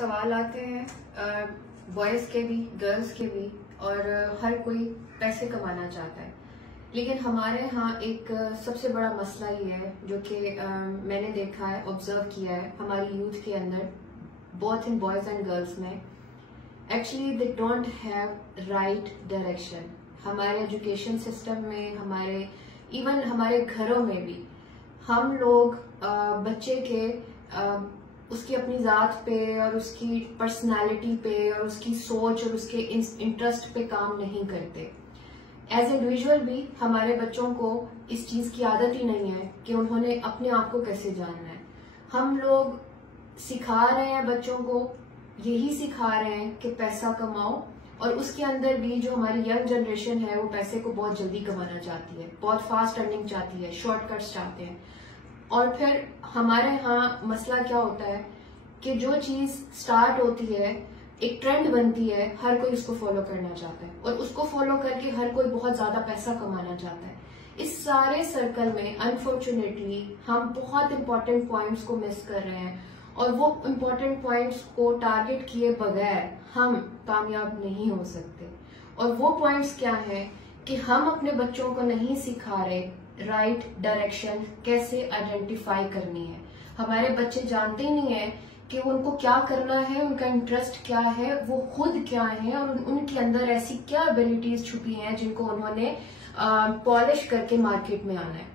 सवाल आते हैं, बॉयज के भी गर्ल्स के भी, और हर कोई पैसे कमाना चाहता है। लेकिन हमारे यहाँ एक सबसे बड़ा मसला ये है जो कि मैंने देखा है, ऑब्जर्व किया है हमारी यूथ के अंदर, both in boys and girls में। Actually they don't have right direction. हमारे एजुकेशन सिस्टम में, हमारे इवन हमारे घरों में भी हम लोग बच्चे के उसकी अपनी जात पे और उसकी पर्सनालिटी पे और उसकी सोच और उसके इंटरेस्ट पे काम नहीं करते। एज इंडिविजुअल भी हमारे बच्चों को इस चीज की आदत ही नहीं है कि उन्होंने अपने आप को कैसे जानना है। हम लोग सिखा रहे हैं बच्चों को, यही सिखा रहे हैं कि पैसा कमाओ, और उसके अंदर भी जो हमारी यंग जनरेशन है वो पैसे को बहुत जल्दी कमाना चाहती है, बहुत फास्ट अर्निंग चाहती है, शॉर्टकट्स चाहते हैं। और फिर हमारे यहाँ मसला क्या होता है कि जो चीज स्टार्ट होती है, एक ट्रेंड बनती है, हर कोई उसको फॉलो करना चाहता है और उसको फॉलो करके हर कोई बहुत ज्यादा पैसा कमाना चाहता है। इस सारे सर्कल में अनफॉर्चुनेटली हम बहुत इंपॉर्टेंट पॉइंट्स को मिस कर रहे हैं, और वो इम्पोर्टेंट पॉइंट्स को टारगेट किए बगैर हम कामयाब नहीं हो सकते। और वो पॉइंट्स क्या है कि हम अपने बच्चों को नहीं सिखा रहे राइट डायरेक्शन कैसे आइडेंटिफाई करनी है। हमारे बच्चे जानते ही नहीं है कि उनको क्या करना है, उनका इंटरेस्ट क्या है, वो खुद क्या है, और उनके अंदर ऐसी क्या एबिलिटीज छुपी हैं जिनको उन्होंने पॉलिश करके मार्केट में आना है।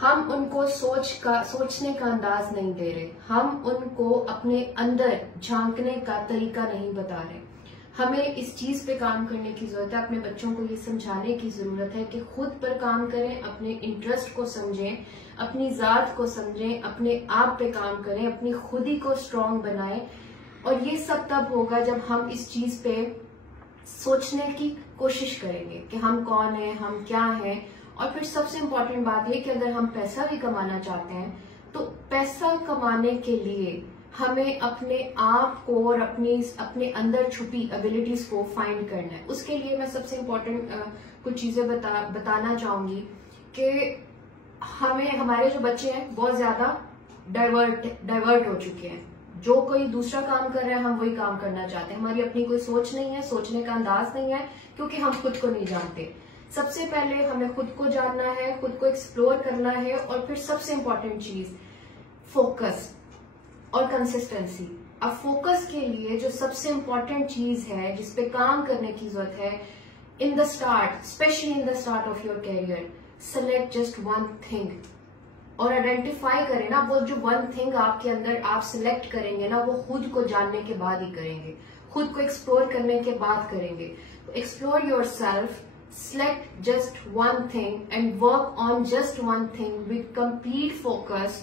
हम उनको सोचने का अंदाज नहीं दे रहे, हम उनको अपने अंदर झांकने का तरीका नहीं बता रहे। हमें इस चीज पे काम करने की जरूरत है, अपने बच्चों को ये समझाने की जरूरत है कि खुद पर काम करें, अपने इंटरेस्ट को समझें, अपनी जात को समझें, अपने आप पे काम करें, अपनी खुदी को स्ट्रांग बनाएं। और ये सब तब होगा जब हम इस चीज पे सोचने की कोशिश करेंगे कि हम कौन है, हम क्या हैं। और फिर सबसे इम्पोर्टेंट बात यह कि अगर हम पैसा भी कमाना चाहते हैं तो पैसा कमाने के लिए हमें अपने आप को और अपने अंदर छुपी एबिलिटीज को फाइंड करना है। उसके लिए मैं सबसे इम्पोर्टेंट कुछ चीजें बताना चाहूंगी कि हमारे जो बच्चे हैं बहुत ज्यादा डाइवर्ट हो चुके हैं। जो कोई दूसरा काम कर रहा है हम वही काम करना चाहते हैं। हमारी अपनी कोई सोच नहीं है, सोचने का अंदाज नहीं है, क्योंकि हम खुद को नहीं जानते। सबसे पहले हमें खुद को जानना है, खुद को एक्सप्लोर करना है, और फिर सबसे इम्पोर्टेंट चीज फोकस और कंसिस्टेंसी। अब फोकस के लिए जो सबसे इम्पोर्टेंट चीज है जिसपे काम करने की जरूरत है, in the start, specially in the start of your career, select just one thing और आइडेंटिफाई करें ना। वो जो वन थिंग आपके अंदर आप सिलेक्ट करेंगे ना, वो खुद को जानने के बाद ही करेंगे, खुद को एक्सप्लोर करने के बाद करेंगे। Explore your self, select just one thing and work on just one thing with complete focus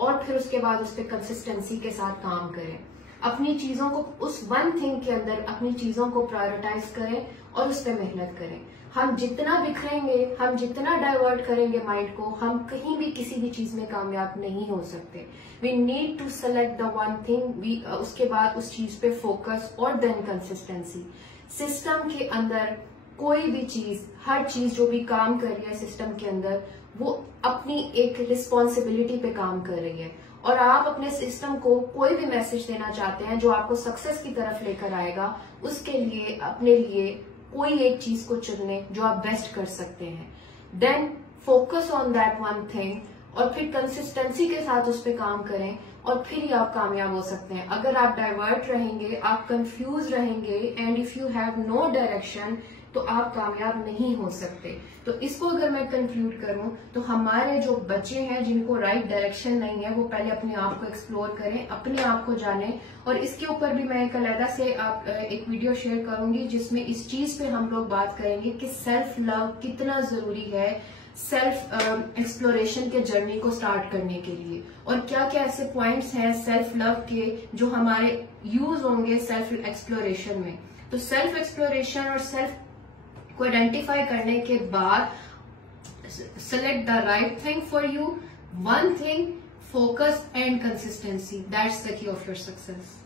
और फिर उसके बाद उस पर कंसिस्टेंसी के साथ काम करें। अपनी चीजों को, उस वन थिंग के अंदर अपनी चीजों को प्रायोरिटाइज करें और उस पर मेहनत करें। हम जितना बिखरेंगे, हम जितना डाइवर्ट करेंगे माइंड को, हम कहीं भी किसी भी चीज में कामयाब नहीं हो सकते। We need to select the one thing, उसके बाद उस चीज पे फोकस और देन कंसिस्टेंसी। सिस्टम के अंदर कोई भी चीज, हर चीज जो भी काम कर रही है सिस्टम के अंदर, वो अपनी एक रिस्पॉन्सिबिलिटी पे काम कर रही है। और आप अपने सिस्टम को कोई भी मैसेज देना चाहते हैं जो आपको सक्सेस की तरफ लेकर आएगा, उसके लिए अपने लिए कोई एक चीज को चुनने जो आप बेस्ट कर सकते हैं। Then focus on that one thing और फिर कंसिस्टेंसी के साथ उस पर काम करें, और फिर ही आप कामयाब हो सकते हैं। अगर आप डाइवर्ट रहेंगे, आप कंफ्यूज रहेंगे, and if you have no direction, तो आप कामयाब नहीं हो सकते। तो इसको अगर मैं कंक्लूड करूं तो हमारे जो बच्चे हैं जिनको राइट डायरेक्शन नहीं है, वो पहले अपने आप को एक्सप्लोर करें, अपने आप को जानें। और इसके ऊपर भी मैं एक अलग से एक वीडियो शेयर करूंगी जिसमें इस चीज पे हम लोग बात करेंगे कि सेल्फ लव कितना जरूरी है सेल्फ एक्सप्लोरेशन के जर्नी को स्टार्ट करने के लिए, और क्या क्या ऐसे पॉइंट्स हैं सेल्फ लव के जो हमारे यूज होंगे सेल्फ एक्सप्लोरेशन में। तो सेल्फ एक्सप्लोरेशन और सेल्फ को आइडेंटिफाई करने के बाद select the right thing for you, one thing, focus and consistency. That's the key of your success.